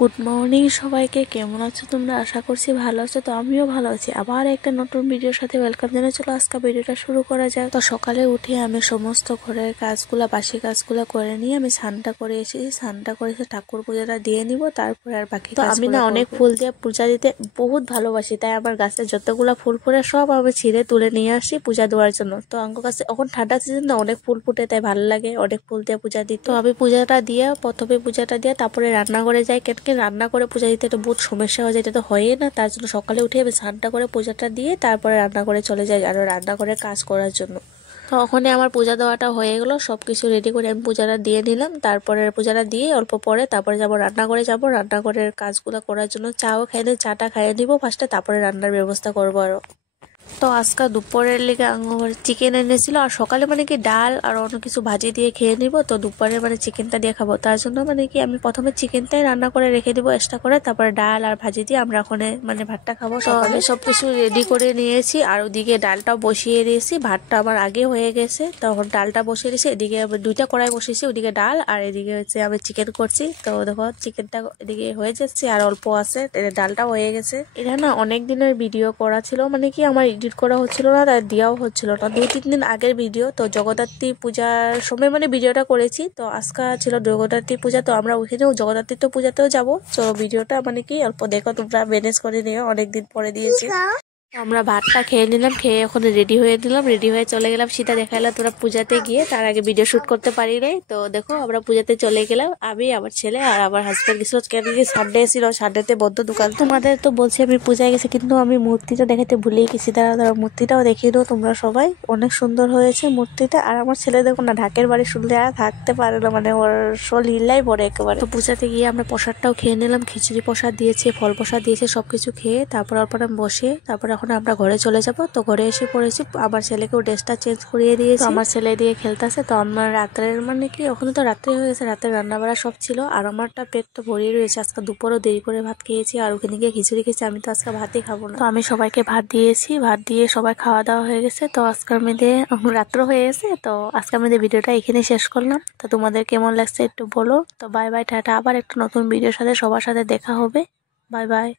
Good morning সবাইকে, কেমন আছো তোমরা? আশা করছি ভালো আছো। তো আমিও ভালো আছি। আবার একটা নতুন ভিডিওর সাথে ওয়েলকাম জানাই। চলো আজকে ভিডিওটা শুরু করা যাক। তো সকালে উঠে আমি সমস্ত ঘরের কাজগুলা, বাসি কাজগুলা করে নিয়ে আমি স্নানটা করে এসেছি। স্নানটা করে এসে ঠাকুর পূজাটা দিয়ে নিব, তারপরে আর বাকি তো আমি না অনেক ফুল দিয়ে পূজা দিতে বহুত ভালোবাসি। তাই আমার গাছে যতগুলা ফুল ফুটে সব আমি ছিঁড়ে তুলে নিয়ে আসি পূজা দেওয়ার জন্য। তো আমার কাছে এখন ঠান্ডা সিজন না, অনেক ফুল ফুটে, তাই ভালো লাগে অনেক ফুল দিয়ে পূজা দিতে। তো আমি পূজাটা দিয়ে প্রথমে পূজাটা দিয়ে তারপরে রান্না করে যাই। কেন রান্না করে পূজা দিতে তো বহুত সমস্যা হয়ে যায়, এটা তো হয়ই না। তার জন্য সকালে উঠে আমি স্নানটা করে পূজাটা দিয়ে তারপরে রান্না করে চলে যাই আরো রান্না করে কাজ করার জন্য। তো ওখানে আমার পূজা দেওয়াটা হয়ে গেলো, সবকিছু রেডি করে আমি পূজাটা দিয়ে নিলাম। তারপরে পূজাটা দিয়ে অল্প পরে তারপরে যাবো রান্না করে কাজগুলো করার জন্য। চাও খাইলে চাটা খাইয়ে নিবো ফার্স্টে, তারপরে রান্নার ব্যবস্থা করবো আরো। তো আজকে দুপুরের লেগে চিকেন এনেছিল, আর সকালে মানে কি ডাল আর অন্য কিছু ভাজি দিয়ে খেয়ে নিব। তো দুপুরে মানে চিকেনটা দিয়ে খাবো, তার জন্য মানে কি আমি প্রথমে চিকেনটাই রান্না করে রেখে দিব এক্সট্রা করে, তারপরে ডাল আর ভাজি দিয়ে আমরা ওখানে মানে ভাতটা খাবো। তো আমি সবকিছু রেডি করে নিয়েছি, আর ওদিকে ডালটাও বসিয়ে দিয়েছি। ভাতটা আমার আগে হয়ে গেছে, তখন ডালটা বসিয়ে দিয়েছি। এদিকে দুইটা কড়াই বসিয়েছি, ওদিকে ডাল আর এদিকে হচ্ছে আমি চিকেন করছি। তো দেখো চিকেনটা এদিকে হয়ে যাচ্ছে, আর অল্প আছে, ডালটাও হয়ে গেছে। এটা না অনেক দিনের ভিডিও করা ছিল, মানে কি আমার এডিট করা হচ্ছিল না, তাই দেওয়াও হচ্ছিল না। 2-3 দিন আগের ভিডিও। তো জগদ্ধাত্রী পূজার সময় মানে ভিডিওটা করেছি। তো আজকে ছিল জগদ্ধাত্রী পূজা, তো আমরা ওইখানেও জগদ্ধাত্রী তো পূজাতেও যাবো। তো ভিডিওটা মানে কি অল্প দেখো, তোমরা ম্যানেজ করে নিও, অনেকদিন পরে দিয়েছি। আমরা ভাতটা খেয়ে নিলাম, খেয়ে ওখানে রেডি হয়ে দিলাম, রেডি হয়ে চলে গেলাম। সীতা দেখাইলাম তোরা পূজাতে গিয়ে, তার আগে ভিডিও শুট করতে পারি নাই। তো দেখো আমরা পূজাতে চলে গেলাম, আমি, আমার ছেলে আর আমার হাজব্যান্ড গেছিল। কেন কি সানডে ছিল, সানডেতে বন্ধ দোকান। তোমাদের তো বলছি আমি পূজায় গেছি, কিন্তু আমি মূর্তিটা দেখাতে ভুলেই গেছি। তারা মূর্তিটাও দেখিয়ে দাও তোমরা সবাই, অনেক সুন্দর হয়েছে মূর্তিটা। আর আমার ছেলে দেখো না, ঢাকের বাড়ি শুনলে আর থাকতে পারে না, মানে ওর শোল হিল্লাই পড়ে একেবারে। তো পূজাতে গিয়ে আমরা প্রসাদটাও খেয়ে নিলাম, খিচুড়ি প্রসাদ দিয়েছে, ফল প্রসাদ দিয়েছে, সবকিছু খেয়ে তারপর বসে তারপর এখন আমরা ঘরে চলে যাব। তো ঘরে এসে পড়েছি, আমার ছেলেকেও ড্রেসটা চেঞ্জ করিয়ে দিয়েছি। আমার ছেলে দিয়ে খেলতেছে। তো আমার রাত্রের মানে কি ওখানে তো রাত্রে হয়ে গেছে, রাতের রান্না বাড়া সব ছিল, আর আমারটা পেট তো ভরিয়ে রয়েছে। আজকে দুপুরও দেরি করে ভাত খেয়েছি, আর ওখানে গিয়ে খিচুড়ি খেয়েছি। আমি তো আজকে ভাতই খাবো না। তো আমি সবাইকে ভাত দিয়েছি, ভাত দিয়ে সবাই খাওয়া দাওয়া হয়ে গেছে। তো আজকের মেয়েদের রাত্র হয়ে গেছে। তো আজকের মেয়েদের ভিডিওটা এখানে শেষ করলাম। তো তোমাদের কেমন লাগছে একটু বলো। তো বাই বাই, টাটা। আবার একটা নতুন ভিডিওর সাথে সবার সাথে দেখা হবে। Bye bye.